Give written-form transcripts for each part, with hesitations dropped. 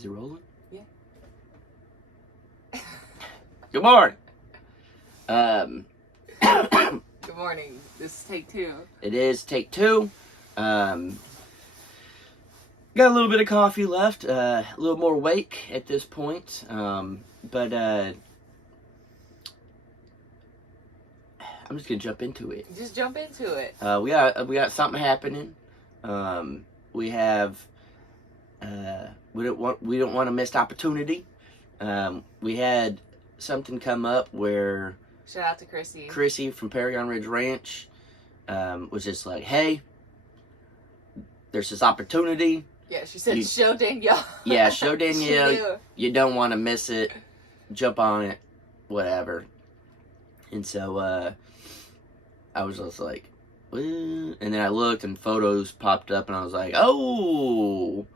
Is it rolling? Yeah. Good morning. Good morning. This is take 2. It is take 2. Got a little bit of coffee left. A little more awake at this point. But I'm just gonna jump into it. Just jump into it. We got something happening. We have we don't want a missed opportunity. We had something come up where Shout out to Chrissy. Chrissy from Paragon Ridge Ranch was just like, hey, there's this opportunity. Yeah, she said, show Danielle. Yeah, show Danielle. She knew. You don't want to miss it. Jump on it. Whatever. And so I was just like, what? And then I looked and photos popped up and I was like, oh,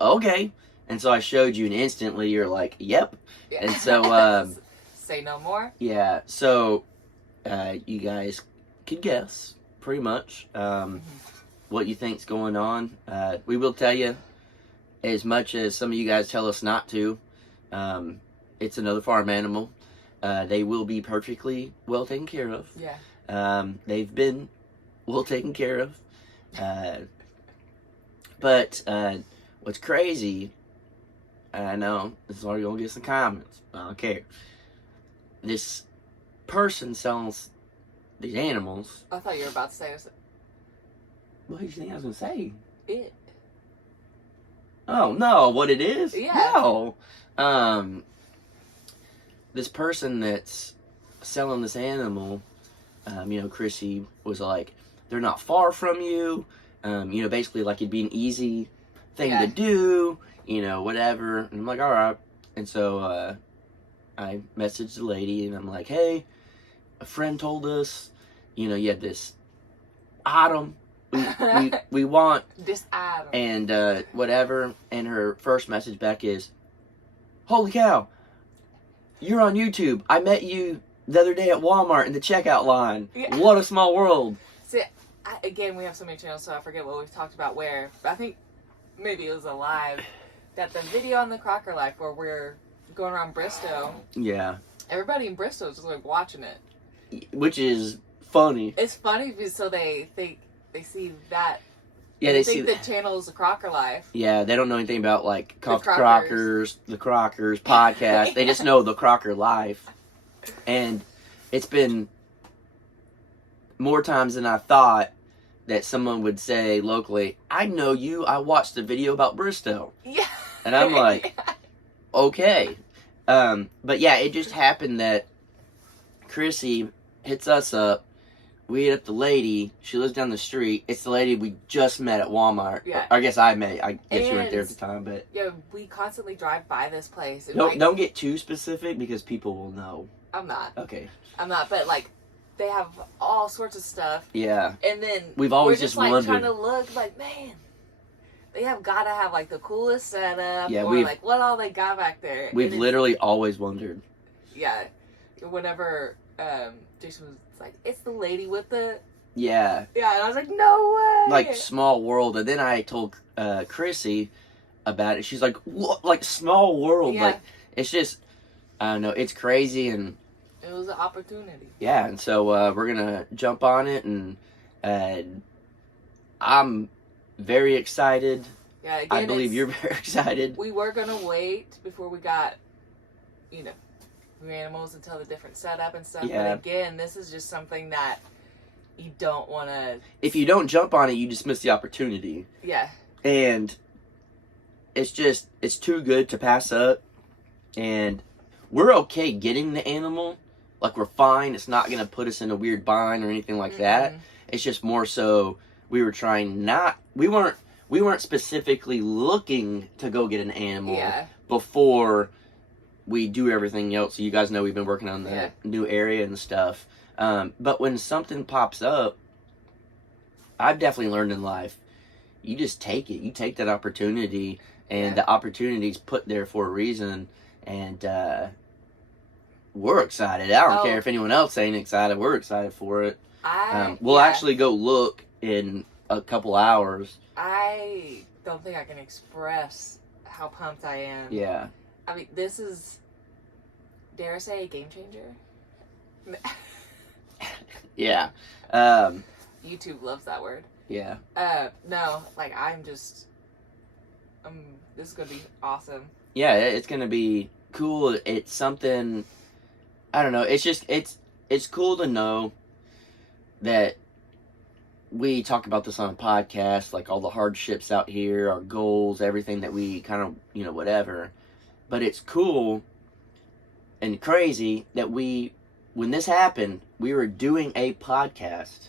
okay. And so I showed you and instantly you're like, yep. Yeah. And so say no more. yeah, so you guys can guess pretty much what you think's going on. We will tell you, as much as some of you guys tell us not to, it's another farm animal. They will be perfectly well taken care of. Yeah. They've been well taken care of. But what's crazy, I know this is already gonna get some comments. I don't care. This person sells these animals. I thought you were about to say What did you think I was gonna say? it. Oh no, what it is? Yeah. No. This person that's selling this animal, Chrissy was like, they're not far from you. Basically like it'd be an easy thing to do, whatever. And I'm like, all right. And so I messaged the lady and I'm like, hey, a friend told us, you had this item we want. This item. And whatever. And her first message back is, holy cow, you're on YouTube. I met you the other day at Walmart in the checkout line. Yeah. What a small world. See, again, we have so many channels, so I forget what we've talked about where. But I think maybe it was a live, that the video on the Crocker Life where we're going around Bristow. Yeah. Everybody in Bristow is just like watching it. Which is funny. It's funny because so they think, they see that. Yeah, they think the channel is the Crocker Life. Yeah, they don't know anything about like the Crockers podcast. They just know the Crocker Life. And it's been more times than I thought that someone would say locally, I know you, I watched the video about Bristow. Yeah. And I'm like, okay. But yeah, it just happened that Chrissy hits us up. We hit up the lady. She lives down the street. It's the lady we just met at Walmart. Yeah. I guess I met. I guess you weren't there at the time, but yeah, we constantly drive by this place. Don't get too specific because people will know. I'm not. Okay. I'm not, but like, they have all sorts of stuff. Yeah. And then we've always we're just wondered. trying to look like, man, they have got to have like the coolest setup. Yeah, or like what all they got back there. We've literally always wondered. Yeah. Whenever Jason was like, it's the lady with the. Yeah. Yeah, and I was like, no way. Like small world, and then I told Chrissy about it. She's like, what? Like small world. Yeah. Like it's just, I don't know. It's crazy and. It was an opportunity. Yeah, and so we're gonna jump on it, and I'm very excited. Yeah, again, I believe you're very excited. We were gonna wait before we got, new animals until the different setup and stuff. Yeah. But again, this is just something that you don't want to. If you don't jump on it, you just miss the opportunity. Yeah. And it's too good to pass up, and we're okay getting the animal. Like, we're fine. It's not going to put us in a weird bind or anything like that. It's just more so we were trying we weren't specifically looking to go get an animal before we do everything else. So you guys know we've been working on the new area and stuff. But when something pops up, I've definitely learned in life, you just take it. You take that opportunity, and the opportunity's put there for a reason. And, we're excited. I don't care if anyone else ain't excited. We're excited for it. We'll actually go look in a couple hours. I don't think I can express how pumped I am. Yeah. I mean, this is, dare I say, a game changer. Yeah. YouTube loves that word. Yeah. No, like this is gonna be awesome. Yeah, it's gonna be cool. It's something, I don't know. It's just it's cool to know that we talk about this on a podcast, like all the hardships out here, our goals, everything that we kind of, whatever. But it's cool and crazy that when this happened, we were doing a podcast.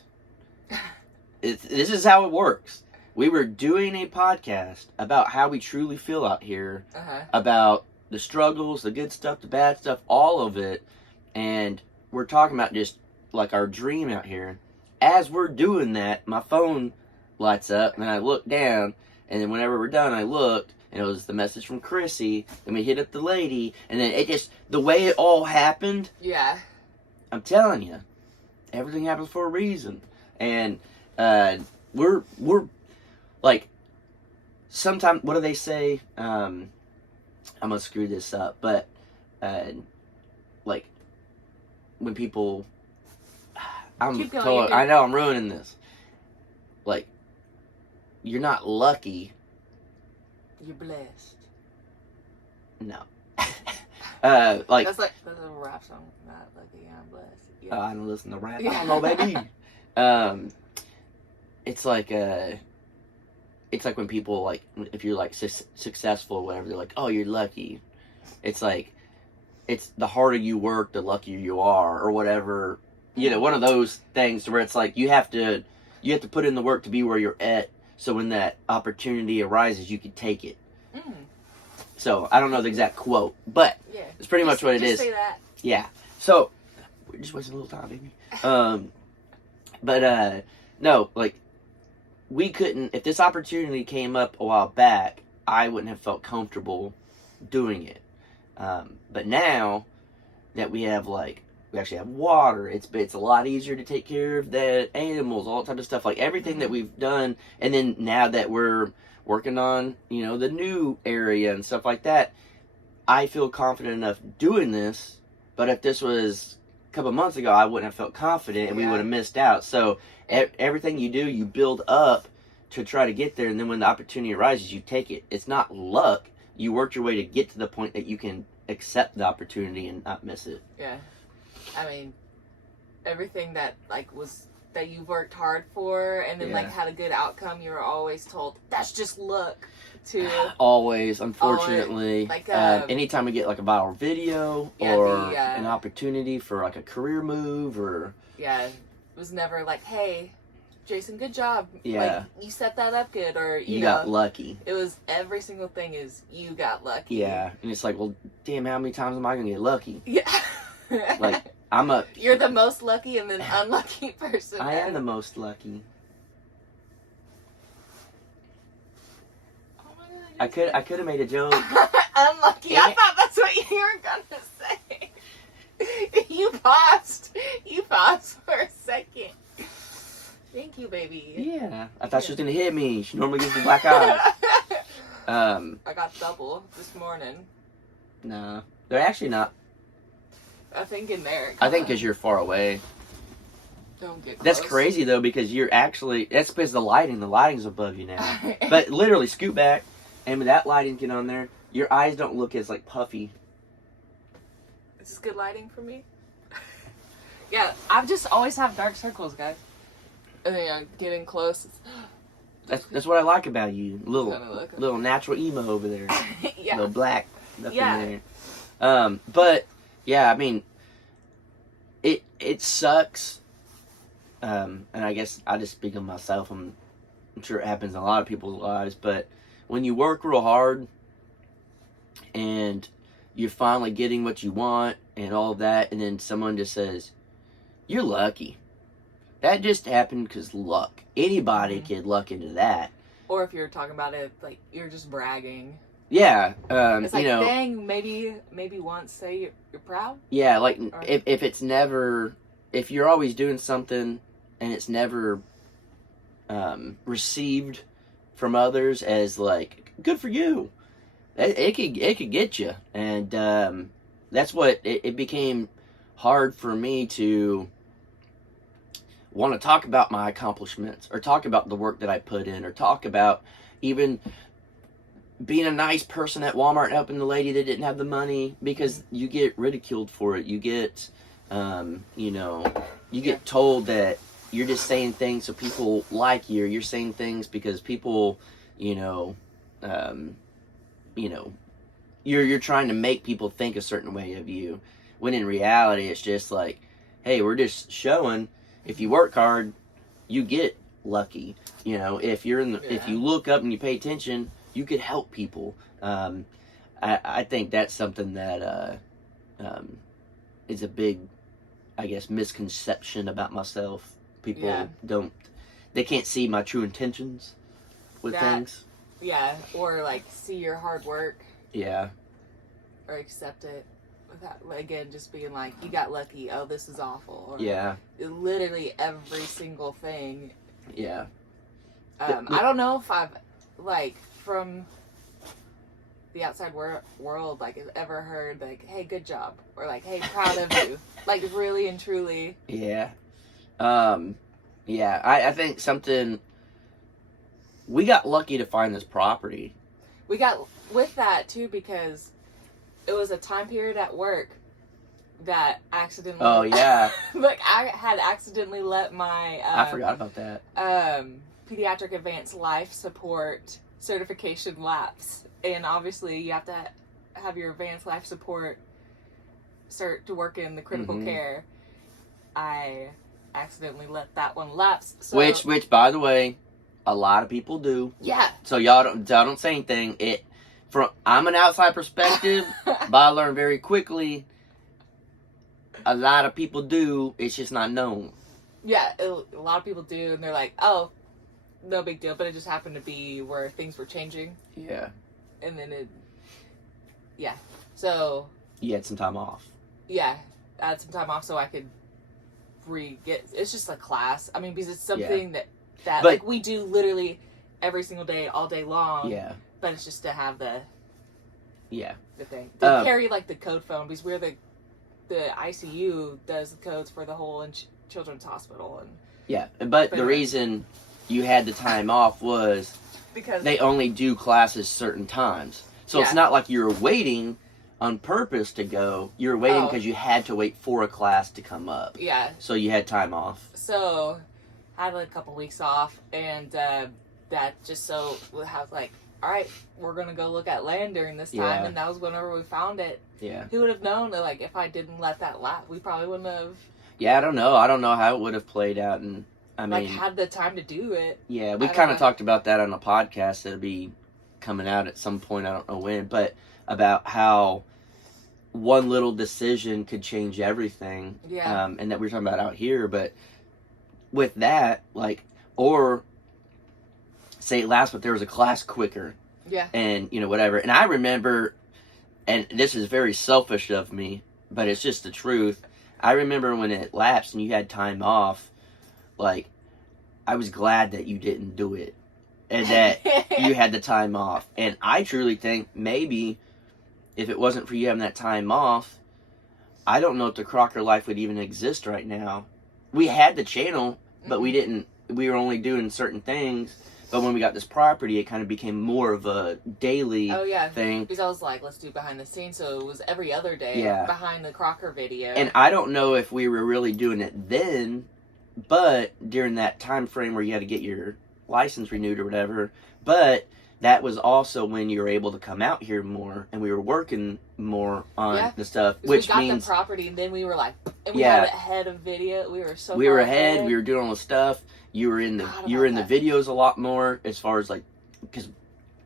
This is how it works. We were doing a podcast about how we truly feel out here, about the struggles, the good stuff, the bad stuff, all of it. And we're talking about just like our dream out here. As we're doing that, my phone lights up and I look down, and then whenever we're done, I looked and it was the message from Chrissy, and we hit up the lady, and then it just, the way it all happened. Yeah. I'm telling you, everything happens for a reason. And we're like, sometimes, what do they say? I'm gonna screw this up, but like when people, Keep going, I know I'm ruining this. Like, you're not lucky. You're blessed. No. That's a rap song. Not lucky, I'm blessed. Yeah. I don't listen to rap. I don't know, baby. It's like when people, like, if you're like successful or whatever, they're like, oh, you're lucky. It's like, it's the harder you work, the luckier you are, or whatever. One of those things where it's like you have to put in the work to be where you're at, so when that opportunity arises, you can take it. Mm. So I don't know the exact quote, but it's pretty much what it is. Say that. Yeah. So we're just wasting a little time, baby. But no, like, we couldn't. If this opportunity came up a while back, I wouldn't have felt comfortable doing it. But now that we actually have water, it's a lot easier to take care of the animals, all that type of stuff, like everything that we've done. And then now that we're working on, the new area and stuff like that, I feel confident enough doing this. But if this was a couple months ago, I wouldn't have felt confident, and we would have missed out. So everything you do, you build up to try to get there, and then when the opportunity arises, you take it. It's not luck. You worked your way to get to the point that you can accept the opportunity and not miss it. Yeah. I mean, everything that that you worked hard for, and then had a good outcome, you were always told that's just luck. Always, unfortunately. Like anytime we get like a viral video or an opportunity for like a career move, or it was never like, hey, Jason, good job. Yeah, like, you set that up good, or you got lucky. It was every single thing is you got lucky. Yeah, and it's like, well, damn, how many times am I gonna get lucky? Yeah. Like, you're the most lucky and then unlucky person. I am the most lucky. Oh my God, I could have made a joke. Unlucky. I thought that's what you were gonna say. You paused for a second. Thank you, baby. Yeah, I thought she was gonna hit me. She normally gives me black eyes. I got double this morning. No, they're actually not. I think in there. I think because you're far away. Don't get close. That's crazy though, because that's because the lighting's above you now. But literally, scoot back, and with that lighting get on there, your eyes don't look as like puffy. Is this good lighting for me? Yeah, I've just always have dark circles, guys. And then getting close. That's what I like about you, little natural emo over there. Yeah. Little black up in there. But yeah, I mean, it sucks. And I guess I just speak of myself. I'm sure it happens in a lot of people's lives. But when you work real hard and you're finally getting what you want and all of that, and then someone just says, "You're lucky." That just happened because luck. Anybody could luck into that. Or if you're talking about it, like, you're just bragging. Yeah. It's like, dang, maybe once say you're proud. Yeah, like, if you're always doing something and it's never received from others as, like, good for you, it could get you, and that's what it became hard for me to want to talk about my accomplishments or talk about the work that I put in or talk about even being a nice person at Walmart and helping the lady that didn't have the money, because you get ridiculed for it. You get, you get told that you're just saying things so people like you, or you're saying things because people, you're trying to make people think a certain way of you. When in reality, it's just like, hey, we're just showing if you work hard, you get lucky. If you're if you look up and you pay attention, you could help people. I think that's something that is a big, I guess, misconception about myself. People they can't see my true intentions with things. Yeah, or like see your hard work. Yeah. Or accept it without, again, just being like, you got lucky. Oh, this is awful. Or literally every single thing. Yeah. I don't know if I've, like, from the outside world, like, have ever heard, like, hey, good job. Or, like, hey, proud of you. Like, really and truly. Yeah. I think something... We got lucky to find this property. We got with that, too, because it was a time period at work that accidentally... Oh, yeah. Like, I had accidentally let my... I forgot about that. Pediatric Advanced Life Support certification lapse. And obviously, you have to have your Advanced Life Support cert to work in the critical care. I accidentally let that one lapse. So... Which, by the way, a lot of people do. Yeah. So y'all don't say anything. I'm an outside perspective, but I learned very quickly. A lot of people do. It's just not known. Yeah, a lot of people do, and they're like, "Oh, no big deal." But it just happened to be where things were changing. Yeah. And then So. You had some time off. Yeah, I had some time off so I could get. It's just a class. I mean, because it's something that like we do literally every single day, all day long. Yeah. But it's just to have the thing. They carry like the code phone, because we're the ICU does the codes for the whole children's hospital. But the reason you had the time off was because they only do classes certain times. So it's not like you were waiting on purpose to go. You were waiting because you had to wait for a class to come up. Yeah. So you had time off. So I had like a couple weeks off, and that just so we have like, all right, we're going to go look at land during this time. And that was whenever we found it. Yeah. Who would have known that, like, if I didn't let that lapse, we probably wouldn't have. Yeah, I don't know. I don't know how it would have played out. And I mean, like, had the time to do it. Yeah, we kind of talked about that on a podcast that'll be coming out at some point. I don't know when. But about how one little decision could change everything. Yeah. And that we're talking about out here. But with that, like, or... say it last, but there was a class quicker. Yeah. And, whatever. And I remember, and this is very selfish of me, but it's just the truth. I remember when it lapsed and you had time off, like, I was glad that you didn't do it. And that you had the time off. And I truly think maybe if it wasn't for you having that time off, I don't know if the Crocker Life would even exist right now. We had the channel, but we were only doing certain things. But when we got this property, it kind of became more of a daily thing. Because I was like, let's do behind the scenes. So it was every other day behind the Crocker video. And I don't know if we were really doing it then, but during that time frame where you had to get your license renewed or whatever. But that was also when you were able to come out here more, and we were working more on the stuff. Which we got means the property, and then we were like, and we had it ahead of video. We were so we were ahead. We were doing all the stuff. You were in the the videos a lot more, as far as like, because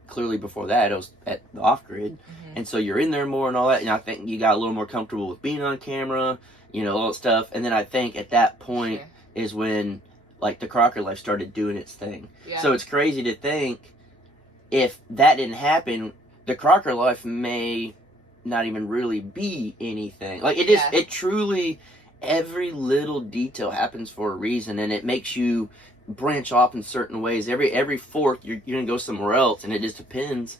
clearly before that I was at the off grid, and so you're in there more and all that. And I think you got a little more comfortable with being on camera, all that stuff. And then I think at that point is when like the Crocker Life started doing its thing. Yeah. So it's crazy to think if that didn't happen, the Crocker Life may not even really be anything. Like it truly. Every little detail happens for a reason, and it makes you branch off in certain ways. Every fourth, you're going to go somewhere else, and it just depends,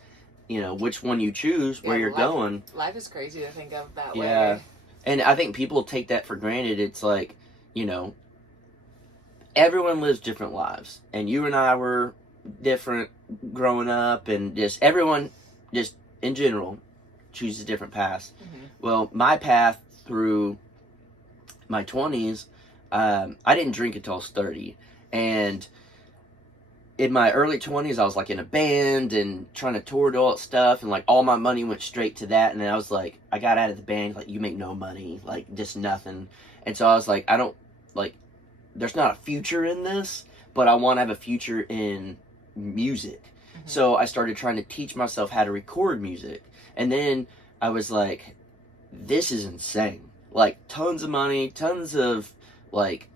which one you choose, where Yeah, you're going. Life is crazy to think of that Yeah. way. And I think people take that for granted. It's like, everyone lives different lives. And you and I were different growing up, and just everyone, just in general, chooses different paths. Mm-hmm. Well, my path through my 20s, I didn't drink until I was 30. And in my early 20s, I was like in a band and trying to tour, do all that stuff, and like all my money went straight to that. And then I was like, I got out of the band, like, you make no money, like just nothing. And so I was like, I don't, like, there's not a future in this, but I want to have a future in music. Mm-hmm. So I started trying to teach myself how to record music. And then I was like, this is insane. Like, tons of money, tons of, like,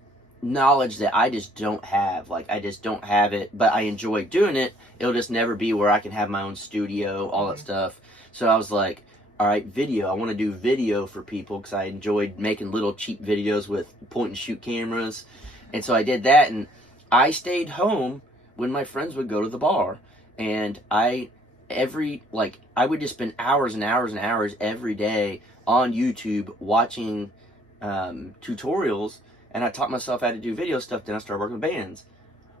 knowledge that I just don't have. Like, I just don't have it, but I enjoy doing it. It'll just never be where I can have my own studio, all that stuff. So I was like, all right, video. I want to do video for people because I enjoyed making little cheap videos with point and shoot cameras. And so I did that, and I stayed home when my friends would go to the bar. And I would just spend hours and hours and hours every day on YouTube watching tutorials, and I taught myself how to do video stuff. Then I started working with bands.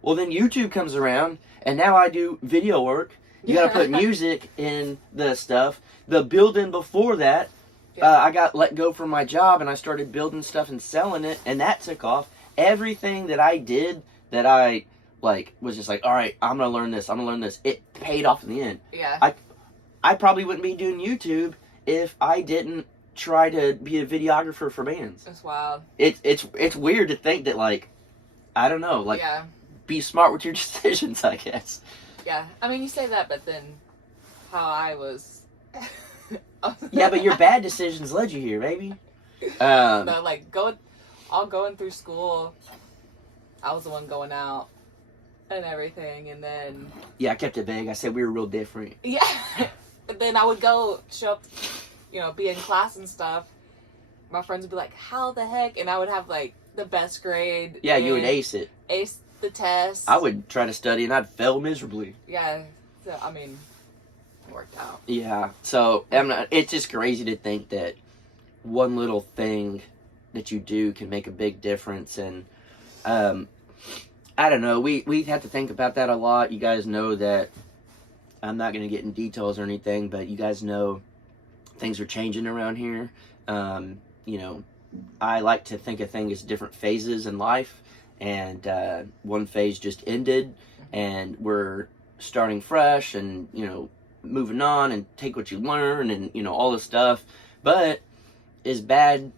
Well, then YouTube comes around, and now I do video work. You got to put music in the stuff. The building before that, I got let go from my job, and I started building stuff and selling it, and that took off. Everything that I did that I was just like, all right, I'm gonna learn this. It paid off in the end. Yeah. I probably wouldn't be doing YouTube if I didn't try to be a videographer for bands. That's wild. It's weird to think that, like, I don't know, like, be smart with your decisions, I guess. Yeah. I mean, you say that, but then how I was. Yeah, but your bad decisions led you here, baby. No, like, all going through school, I was the one going out and everything, and then... Yeah, I kept it vague. I said we were real different. Yeah. But then I would show up, be in class and stuff. My friends would be like, how the heck? And I would have, like, the best grade. Yeah, you would ace it. Ace the test. I would try to study, and I'd fail miserably. Yeah. So, I mean, it worked out. Yeah. So, it's just crazy to think that one little thing that you do can make a big difference. And I don't know, we have to think about that a lot. You guys know that I'm not going to get in details or anything, but you guys know things are changing around here. I like to think of things as different phases in life, and one phase just ended, and we're starting fresh, and moving on, and take what you learn, and all this stuff. But as bad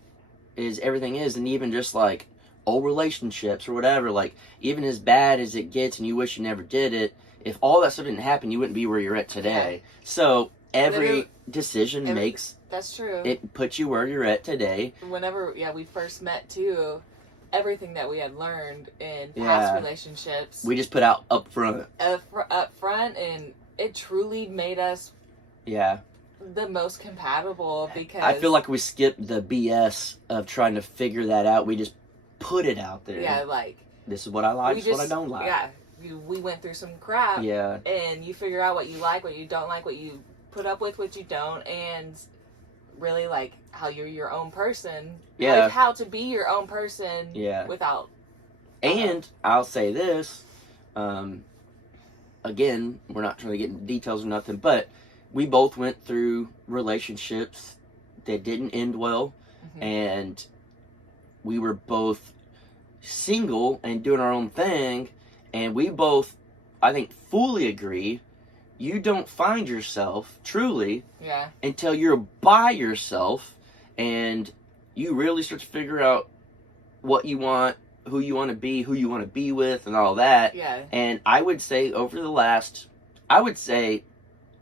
as everything is, and even just like old relationships or whatever, like, even as bad as it gets and you wish you never did it, if all that stuff didn't happen, you wouldn't be where you're at today. So every decision makes... That's true. It puts you where you're at today. Whenever, we first met too, everything that we had learned in past relationships... We just put out up front. Up front, and it truly made us... Yeah. The most compatible, because... I feel like we skipped the BS of trying to figure that out. We just put it out there. Yeah, like... This is what I like, this is what I don't like. Yeah. We went through some crap. Yeah. And you figure out what you like, what you don't like, what you put up with, what you don't, and really, like, how you're your own person. Yeah. Like, how to be your own person without... And I'll say this, again, we're not trying to get into details or nothing, but we both went through relationships that didn't end well, and we were both single and doing our own thing, and we both, I think, fully agree, you don't find yourself, truly, until you're by yourself, and you really start to figure out what you want, who you want to be with, and all that. Yeah. And I would say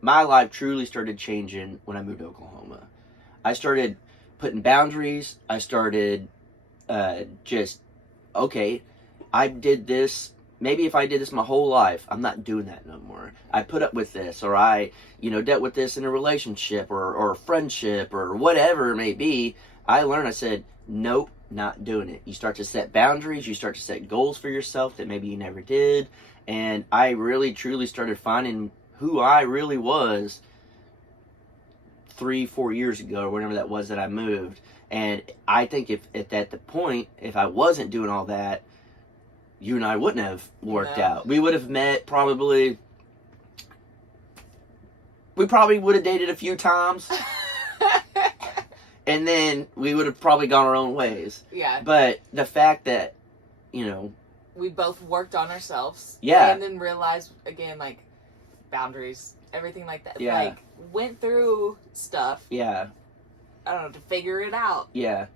my life truly started changing when I moved to Oklahoma. I started putting boundaries. I started I did this. Maybe if I did this my whole life, I'm not doing that no more. I put up with this, or I, dealt with this in a relationship or a friendship or whatever it may be. I learned, I said, nope, not doing it. You start to set boundaries. You start to set goals for yourself that maybe you never did. And I really, truly started finding who I really was 3-4 years ago or whenever that was that I moved. And I think if at the point, if I wasn't doing all that, you and I wouldn't have worked out. We would have met probably. We probably would have dated a few times. And then we would have probably gone our own ways. Yeah. But the fact that, you know, we both worked on ourselves. Yeah. And then realized, again, like, boundaries, everything like that. Yeah. Like, went through stuff. Yeah. I don't know, to figure it out. Yeah.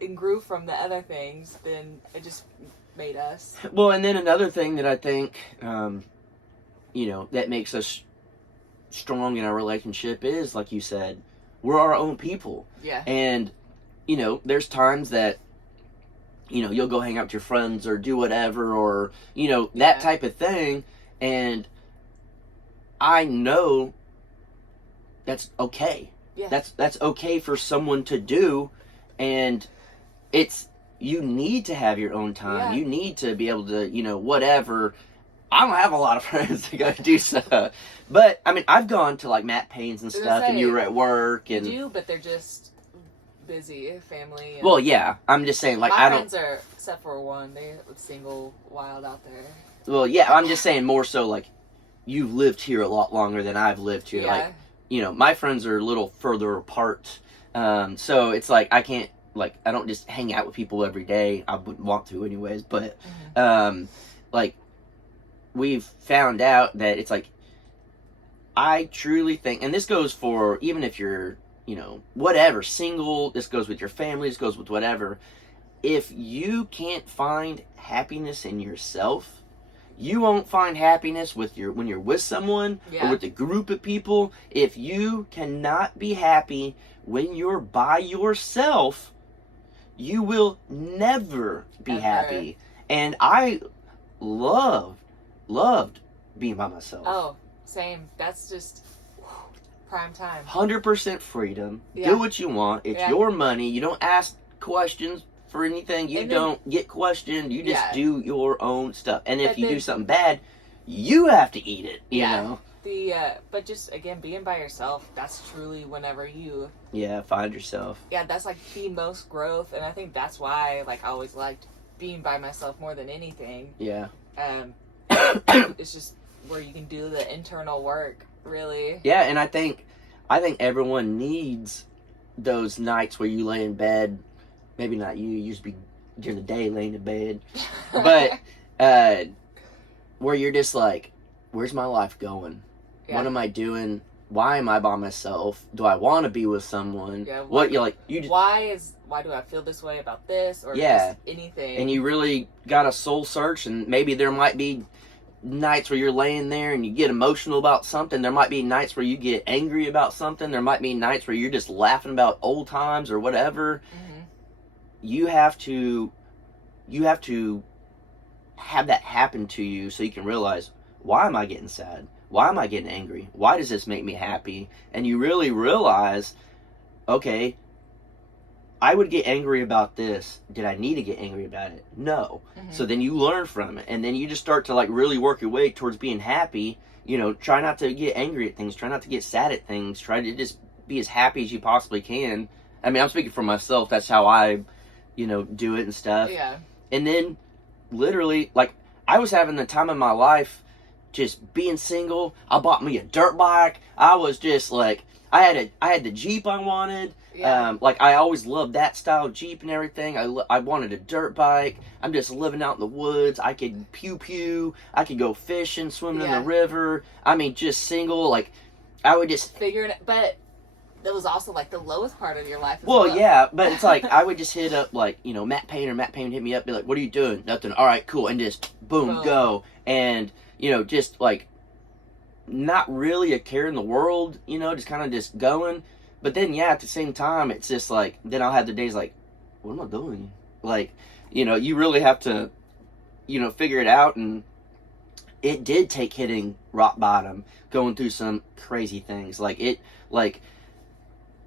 And grew from the other things, then it just made us. Well, and then another thing that I think, you know, that makes us strong in our relationship is, like you said, we're our own people. Yeah. And, you know, there's times that, you know, you'll go hang out with your friends or do whatever or, you know, that type of thing. And I know that's okay. Yeah. That's okay for someone to do. And it's, you need to have your own time. Yeah. You need to be able to, you know, whatever. I don't have a lot of friends to go do stuff. But, I mean, I've gone to, like, Matt Payne's and stuff, and you were at work, and... You do, but they're just busy, family. And well, yeah, I'm just saying, like, my I don't... friends are, except for one, they're single, wild out there. Well, yeah, I'm just saying more so, like, you've lived here a lot longer than I've lived here. Yeah. Like, you know, my friends are a little further apart. So it's like, I can't, like, I don't just hang out with people every day. I wouldn't want to anyways, but, like, we've found out that it's like, I truly think, and this goes for, even if you're, you know, whatever, single, this goes with your family, this goes with whatever. If you can't find happiness in yourself, you won't find happiness with when you're with someone or with a group of people. If you cannot be happy when you're by yourself, you will never be happy. And I loved being by myself. Oh, same. That's just prime time. 100% freedom. Yeah. Do what you want. It's your money. You don't ask questions for anything. You don't get questioned. You just do your own stuff. And if you do something bad, you have to eat it. You know. But just again, being by yourself, that's truly whenever you find yourself. Yeah, that's like the most growth, and I think that's why like I always liked being by myself more than anything. Yeah. It's just where you can do the internal work, really. Yeah, and I think everyone needs those nights where you lay in bed. Maybe not you. You used to be during the day laying in bed, but where you're just like, where's my life going? Yeah. What am I doing? Why am I by myself? Do I want to be with someone? Yeah, what you're like? You just, why do I feel this way about this or just anything? And you really got a soul search, and maybe there might be nights where you're laying there and you get emotional about something. There might be nights where you get angry about something. There might be nights where you're just laughing about old times or whatever. Mm-hmm. You have to have that happen to you so you can realize, why am I getting sad? Why am I getting angry? Why does this make me happy? And you really realize, okay, I would get angry about this. Did I need to get angry about it? No. Mm-hmm. So then you learn from it. And then you just start to like really work your way towards being happy. You know, try not to get angry at things. Try not to get sad at things. Try to just be as happy as you possibly can. I mean, I'm speaking for myself. That's how I, you know, do it and stuff. Yeah. And then literally, like, I was having the time of my life just being single. I bought me a dirt bike. I was just like, I had the Jeep I wanted. Yeah. Like, I always loved that style of Jeep and everything. I wanted a dirt bike. I'm just living out in the woods. I could pew. I could go fishing, swimming in the river. I mean, just single. Like, I would just figure it. But that was also like the lowest part of your life. Well, yeah, but it's like I would just hit up like, you know, Matt Payne would hit me up, be like, "What are you doing?" Nothing. All right, cool, and just boom, go, and you know, just like not really a care in the world, you know, just kind of just going. But then, yeah, at the same time, it's just like, then I'll have the days like, what am I doing? Like, you know, you really have to, you know, figure it out. And it did take hitting rock bottom, going through some crazy things.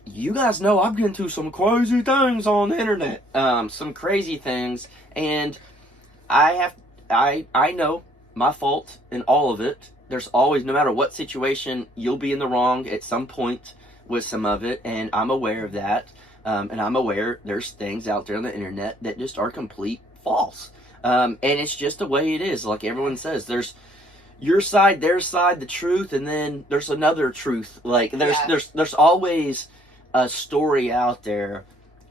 You guys know I've been through some crazy things on the internet. Some crazy things. And I know my fault in all of it. There's always, no matter what situation, you'll be in the wrong at some point. with some of it, and I'm aware of that. And I'm aware there's things out there on the internet that just are complete false. And it's just the way it is. Like everyone says, there's your side, their side, the truth, and then there's another truth. Like there's always a story out there,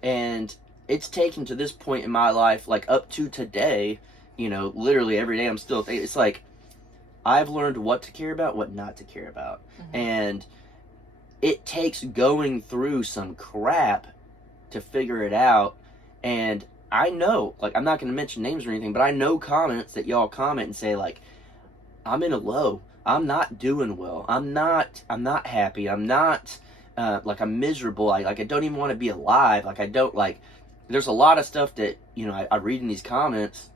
and it's taken to this point in my life, like up to today, literally every day I'm still thinking, it's like I've learned what to care about, what not to care about. Mm-hmm. And it takes going through some crap to figure it out. And I know, like, I'm not going to mention names or anything, but I know comments that y'all comment and say, like, I'm in a low. I'm not doing well. I'm not happy. I'm not, I'm miserable. I don't even want to be alive. Like, I don't, like, there's a lot of stuff that, I read in these comments.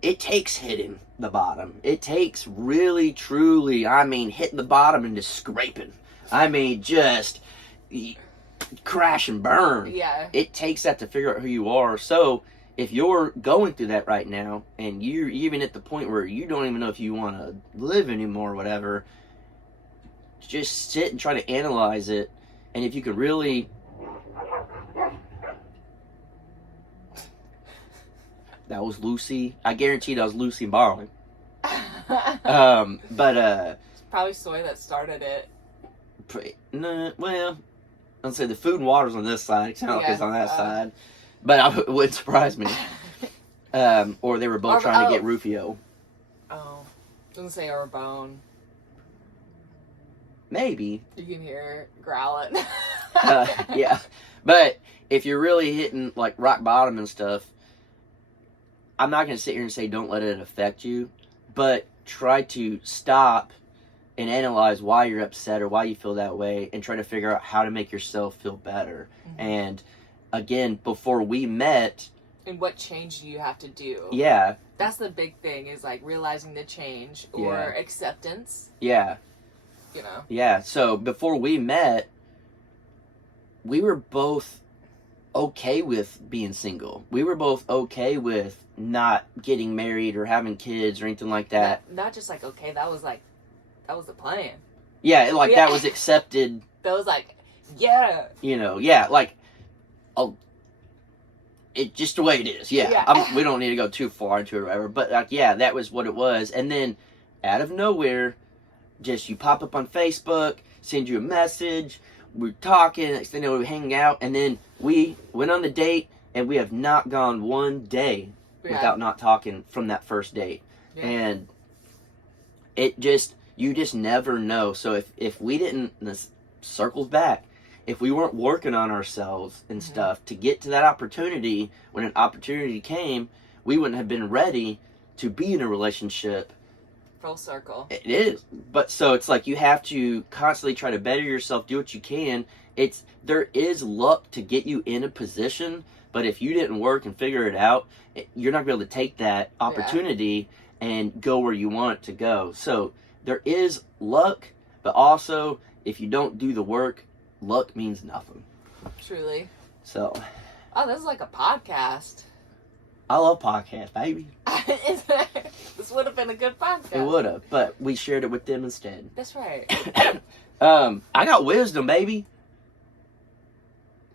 It takes hitting the bottom. It takes really, truly, hitting the bottom and just scraping. Just crash and burn. Yeah. It takes that to figure out who you are. So if you're going through that right now, and you're even at the point where you don't even know if you want to live anymore or whatever, just sit and try to analyze it. And if you could really... That was Lucy. I guarantee that was Lucy borrowing. It's probably Soy that started it. Well, I'd say the food and water's on this side. It sounds like it's on that side. But it wouldn't surprise me. Or they were both trying to get Rufio. Oh. Doesn't say or bone. Maybe. You can hear it growling. Yeah. But if you're really hitting, like, rock bottom and stuff, I'm not going to sit here and say don't let it affect you, but try to stop and analyze why you're upset or why you feel that way, and try to figure out how to make yourself feel better. Mm-hmm. And again, before we met... And what change do you have to do? Yeah. That's the big thing, is like realizing the change or acceptance. Yeah. Yeah, so before we met, we were both okay with being single. We were both okay with not getting married or having kids or anything like that. Not just like okay, that was the plan. Yeah, that was accepted. That was like, yeah. It just the way it is. Yeah. We don't need to go too far into it or whatever, but that was what it was. And then out of nowhere, just you pop up on Facebook, send you a message, we're talking, next thing you know, we're hanging out, and then we went on the date, and we have not gone one day without not talking from that first date. Yeah. And you just never know. So if we didn't, this circles back, if we weren't working on ourselves and stuff to get to that opportunity, when an opportunity came, we wouldn't have been ready to be in a relationship. Full circle. It is. But so it's like you have to constantly try to better yourself, do what you can. There is luck to get you in a position, but if you didn't work and figure it out, you're not going to be able to take that opportunity and go where you want it to go. So there is luck, but also if you don't do the work, luck means nothing. Truly. So. Oh, this is like a podcast. I love podcasts, baby. This would have been a good podcast. It would have, but we shared it with them instead. That's right. I got wisdom, baby.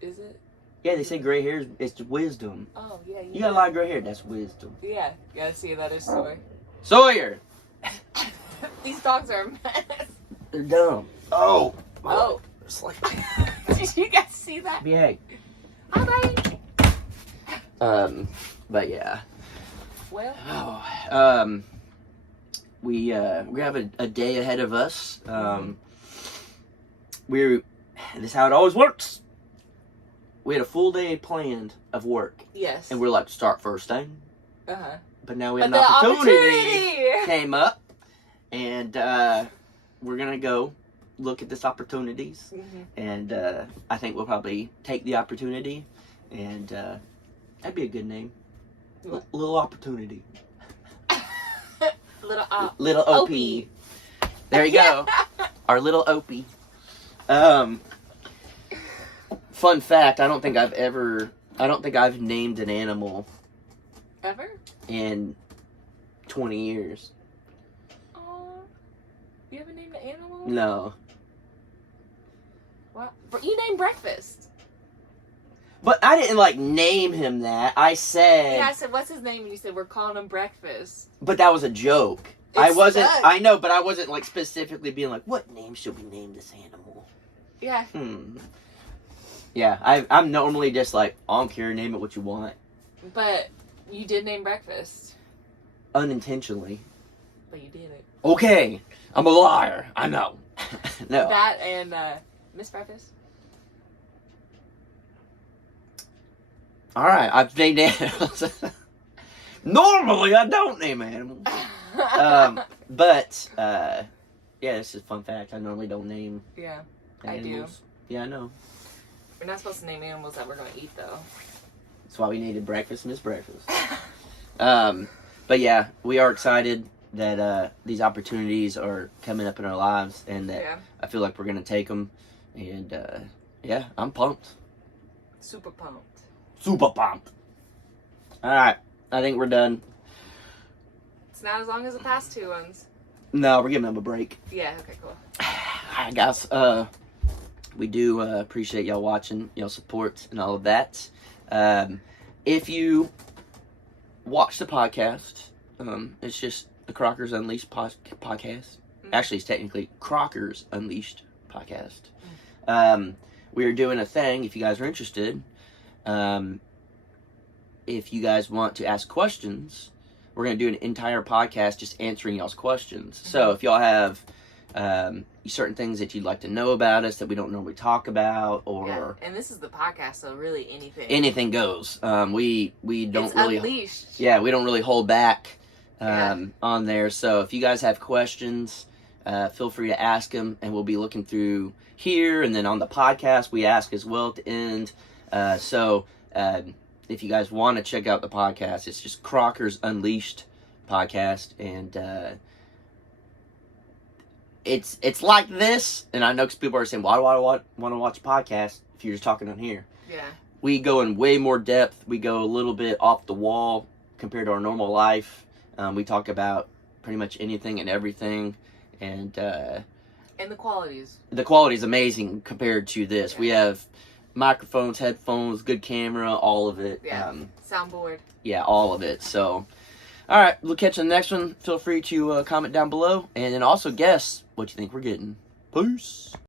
Is it? Yeah, they say gray hair is wisdom. Oh, yeah. You got a lot of gray hair. That's wisdom. Yeah. You gotta see that is Sawyer. Sawyer! These dogs are a mess. They're dumb. Oh. Oh. It's like... Did you guys see that? Behave. Hi, buddy. But yeah. Well. We have a day ahead of us. This is how it always works. We had a full day planned of work. Yes. And we're like, start first thing. Uh-huh. But now we have an opportunity came up. And we're going to go look at this opportunities. Mm-hmm. And I think we'll probably take the opportunity. And that'd be a good name. Little opportunity. Little OP. There you go. Our little OP. Fun fact, I don't think I've named an animal ever in 20 years. Oh, you haven't named an animal? No. What? You named Breakfast. But I didn't like name him that. I said. Yeah, I said, what's his name? And you said, we're calling him Breakfast. But that was a joke. It stuck. I know, but I wasn't like specifically being like, what name should we name this animal? Yeah. Yeah, I'm normally just like, I don't care, name it what you want. But you did name Breakfast. Unintentionally. But you did it. Okay, I'm a liar. I know. No. That and Miss Breakfast. All right, I've named animals. Normally, I don't name animals. But yeah, this is a fun fact. I normally don't name Yeah, animals. I do. Yeah, I know. We're not supposed to name animals that we're going to eat, though. That's why we needed Breakfast Miss Breakfast. But yeah, we are excited that these opportunities are coming up in our lives, and that Yeah. I feel like we're gonna take them. And yeah, I'm pumped. Super pumped. Super pumped. All right, I think we're done. It's not as long as the past two ones. No, we're giving them a break. Yeah, okay, cool. All right, guys. We do appreciate y'all watching, y'all support, and all of that. If you watch the podcast, it's just the Crockers Unleashed podcast. Mm-hmm. Actually, it's technically Crockers Unleashed podcast. We are doing a thing, if you guys are interested. If you guys want to ask questions, we're going to do an entire podcast just answering y'all's questions. Mm-hmm. So if y'all have certain things that you'd like to know about us that we don't normally talk about, or Yeah. And this is the podcast, so really anything. anything goes. We don't It's really unleashed. Yeah, we don't really hold back Yeah. on there. So if you guys have questions, feel free to ask them, and we'll be looking through here, and then on the podcast we ask as well at the end. So if you guys want to check out the podcast, it's just Crockers Unleashed podcast, and it's like this. And I know because people are saying, why do I want to watch a podcast if you're just talking on here? Yeah. We go in way more depth. We go a little bit off the wall compared to our normal life. We talk about pretty much anything and everything, and And the qualities. the quality is amazing compared to this. Yeah. We have microphones, headphones, good camera, all of it. Yeah. Soundboard. Yeah, all of it. So, all right, we'll catch you in the next one. Feel free to comment down below, and then also guess what you think we're getting. Peace.